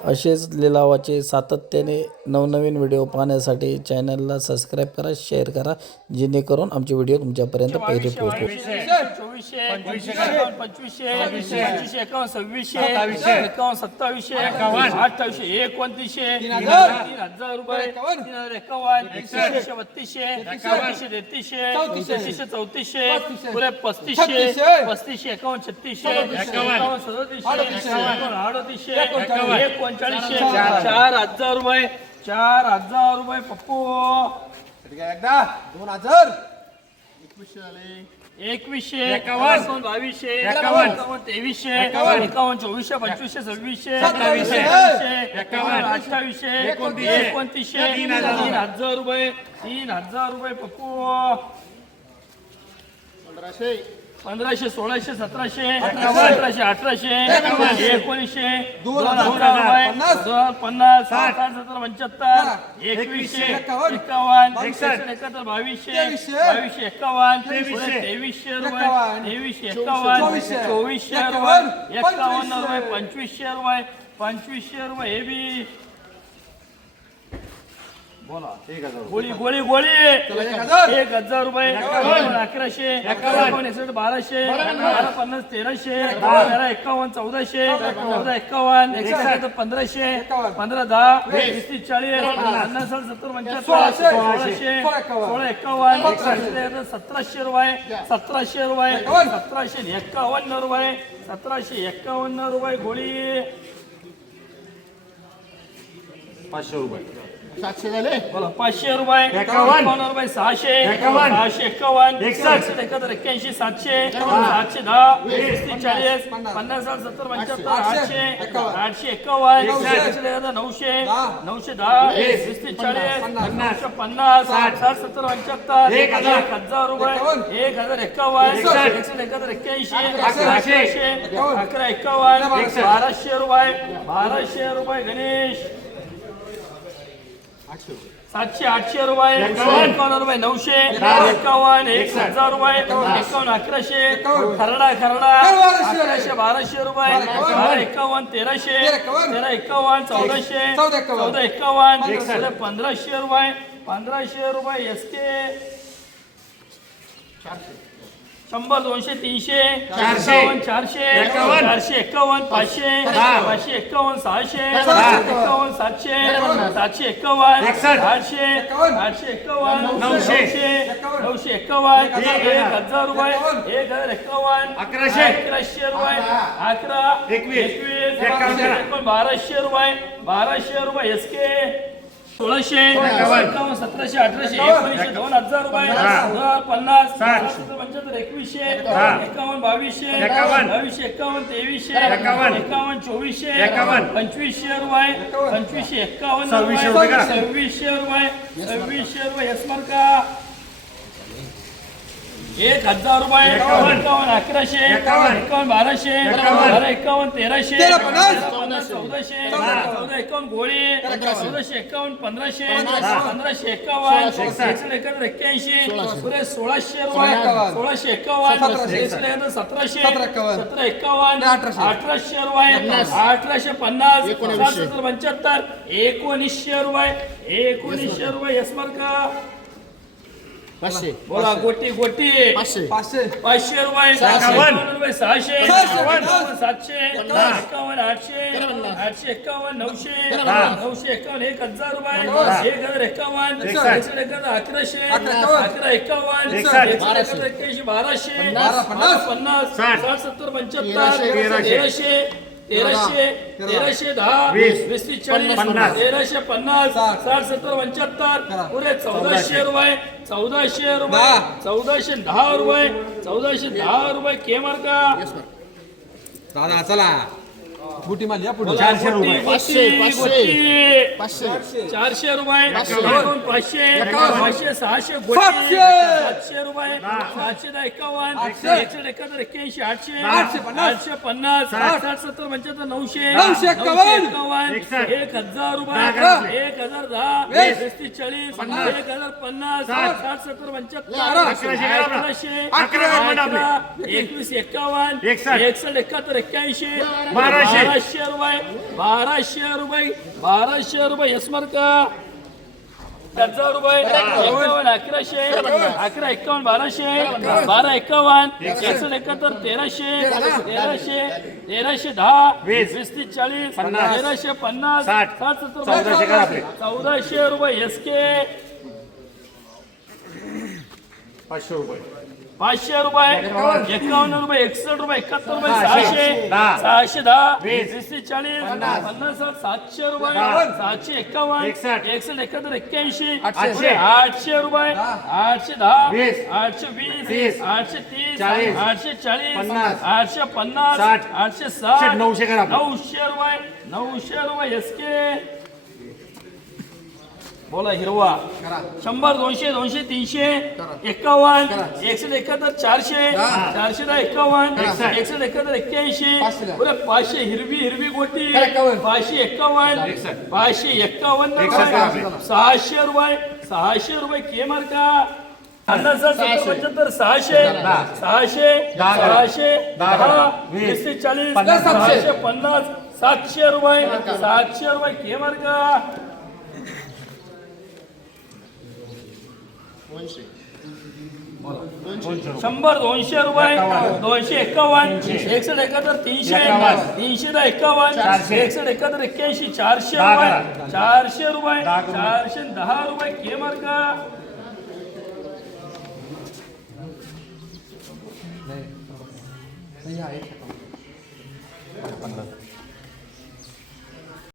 असेच लिलावाचे सातत्याने नवनवीन व्हिडिओ पाहण्यासाठी चॅनलला सबस्क्राईब करा शेअर करा जेणेकरून आमचे व्हिडिओ तुमच्यापर्यंत पहिले पोहोचतील. चोवीसशे पंचवीसशे एकावन्न पंचवीसशे पंचवीसशे एकावन्न सव्वीसशे एकावन्न सत्तावीसशे अठ्ठावीसशे एकोणतीसशे तीन हजार रुपये तीन हजार एकावन्न एकशे बत्तीसशे बत्तीसशे तेहतीसशे तेहतीसशे चौतीसशे पुरे पस्तीसशे पस्तीसशे एकावन्न छत्तीसशे एकावन्न सदतीसशे एकावन्न अडतीसशे एकोणचाळीसशे चार हजार. रुपये. चार हजार रुपये पप्पू. एकदा दोन हजार. एकवीसशे एकावन्न. बावीसशे एकावन्न. तेवीसशे एकावन्न. चोवीसशे पंचवीसशे सव्वीसशे सत्तावीसशे. एकावन्न. अठ्ठावीसशे एकोणतीसशे. तीन हजार रुपये तीन हजार रुपये पप्पू. पंधराशे. सोळाशे सतराशे अठराशे अठराशे एकोणीसशे दोन हजार पन्नास. साठ. सत्तर पंच्याहत्तर एकवीसशे एकावन्न. एकसष्ट. एकाहत्तर बावीसशे बावीसशे एकावन्न तेवीसशे. तेवीसशे रुपये तेवीसशे एकावन्न चोवीसशे. रुपये एकावन्न. रुपये पंचवीसशे. रुपये पंचवीसशे रुपये हे बी बोला. गोळी गोळी गोळी. एक हजार. रुपये. अकराशे. एकसष्ट बाराशे. बारा पन्नास तेराशे. तेरा एकावन्न चौदाशे. चौदा एकावन्न. एकसष्ट पंधराशे. पंधरा दहा. वीस. तीस चाळीस. पन्नास सत्तर पंच्याहत्तर सोळाशे सोळा एकावन्न. सतराशे रुपये. सतराशे रुपये. सतराशे एकावन्न रुपये. सतराशे एकावन्न रुपये गोळी. सातशे झाले? बोला पाचशे रुपये. एकावन्न. रुपये सहाशे. सहाशे एकावन्न. एकसष्ट. एकाहत्तर एक्क्याऐंशी सातशे. सातशे दहा. पस्तीस चाळीस. पन्नास. साठ सत्तर पंच्याहत्तर आठशे. आठशे. एकावन्न. एकशे एकाहत्तर नऊशे. नऊशे दहा. पस्तीस चाळीस. नऊशे पन्नास. साठ. साठ सत्तर पंच्याहत्तर. एक हजार. रुपये. एक हजार एकावन्न. एकशे एकाहत्तर एक्क्याऐंशी. अकराशे. अकरा. एकावन्न. बाराशे रुपये. बाराशे रुपये गणेश. सातशे आठशे रुपये एकावन्न रुपये नऊशे एकावन्न एक हजार रुपये एकावन्न. अकराशे खरडा खरडा अकराशे बाराशे रुपये बारा एकावन्न. तेराशे तेरा एकावन्न. चौदाशे चौदा एकावन्न. पंधराशे रुपये पंधराशे रुपये एस के. शंभर दोनशे तीनशे एकावन्न चारशे चारशे एकावन्न पाचशे पाचशे एकावन्न सहाशे एकावन्न सातशे सातशे एकावन्न आठशे आठशे एकावन्न नऊशे. नऊशे एकावन्न. एक हजार. रुपये एक हजार एकावन्न अकराशे. अकराशे रुपये अकरा. एकवीस. एकवीस बाराशे रुपये बाराशे रुपये एस के सोळाशे एकावन्न. सतराशे अठराशे एकोणीसशे दोन हजार रुपये दोन पन्नास पंच्याहत्तर एकवीसशे एकावन्न बावीसशे बावीसशे एकावन्न तेवीसशे एकावन्न. चोवीसशे पंचवीसशे रुपये पंचवीसशे एकावन्न रुपये सव्वीसशे रुपये सव्वीसशे रुपये यशमान का एक हजार रुपये एकावन्न. अकराशे एकावन्न. बाराशे बारा एकावन्न तेराशे चौदाशे चौदा. एकावन्न गोळी चौदाशे एकावन्न पंधराशे पंधराशे. एकावन्न एकाहत्तर एक्क्याऐंशी पुरे सोळाशे रुपये सोळाशे एकावन्न सतराशे. सतरा एकावन्न. अठराशे. रुपये अठराशे पन्नास पंच्याहत्तर एकोणीसशे रुपये एकोणीसशे रुपये यशमान का पाचशे. बोला गोटी गोटी. पाचशे. पाचशे. रुपये एकावन्न रुपये सहाशे एकावन्न सातशे एकावन्न आठशे आठशे एकावन्न नऊशे नऊशे एकावन्न एक हजार रुपये एक हजार एकावन्न एकशे एकावन्न अकराशे अकरा एकावन्न. एक्क्याऐंशी बाराशे. पन्नास. पन्नास साठ. सत्तर पंच्याहत्तर तेराशे तेराशे तेराशे दहा वीस चाळीस तेराशे पन्नास साठ. सत्तर पंच्याहत्तर. पुरे चौदाशे रुपये चौदाशे रुपये चौदाशे दहा रुपये चौदाशे दहा रुपये. के मार्का दादा चला. बुटी या पुढे. चारशे रुपये. पाचशे. पाचशे. चारशे. रुपये. दोन पाचशे. पाचशे सहाशे सातशे. रुपये. सातशे दहा एकावन्न. एकशे एकाहत्तर एक्क्याऐंशी आठशे. आठशे पन्नास. साठ. सत्तर पंच्याहत्तर नऊशे. नऊशे एकावन्न. एक हजार रुपये. एक हजार दहा. पस्तीस चाळीस. एक हजार पन्नास. साठ. साठ सत्तर पंच्याहत्तर अकराशे अकरा एकवीस एकावन्न. एकसष्ट एकाहत्तर एक्क्याऐंशी. बाराशे. बाराशे रुपये बाराशे रुपये बाराशे रुपये. यस्मर का रुपये अकराशे अकरा एकावन्न बाराशे बारा एकशे एकाहत्तर तेराशे तेराशे तेराशे दहा वीस वीस तीस चाळीस तेराशे पन्नास साठ सात सत्तर चौदाशे रुपये. S K. पाचशे रुपये. पाचशे रुपये. एकावन्न. रुपये एकसष्ट रुपये एकाहत्तर रुपये सहाशे. सहाशे दहा. वीस. तीस चाळीस. पन्नास. सातशे रुपये. सातशे एकावन्न. एकसष्ट. एकाहत्तर एक्क्याऐंशी. आठशे. आठशे. रुपये. आठशे दहा. आठशे वीस. आठशे तीस. आठशे चाळीस. आठशे पन्नास. आठशे साठ. नऊशे नऊशे रुपये. नऊशे रुपये एस के बोला हिरवा. शंभर दोनशे दोनशे तीनशे एकावन्न एकशे एकाहत्तर चारशे चारशे दहा एकावन्न एकशे एकाहत्तर एक्क्याऐंशी. पुढे पाचशे हिरवी हिरवी गोटी. पाचशे एकावन्न पाचशे एकावन्न रुपये. सहाशे रुपये सहाशे रुपये के मार्का. पन्नास हजार सत्तर पंच्याहत्तर सहाशे सहाशे सहाशे दहा चाळीस सहाशे पन्नास सातशे रुपये सातशे रुपये के शंभर दोनशे रुपये. दोनशे एकावन्न. एकसष्ट एकाहत्तर तीनशे तीनशे दहा एकावन्न. एकसष्ट एकाहत्तर एक्क्याऐंशी चारशे रुपये. चारशे रुपये. चारशे दहा रुपये. के मार्का.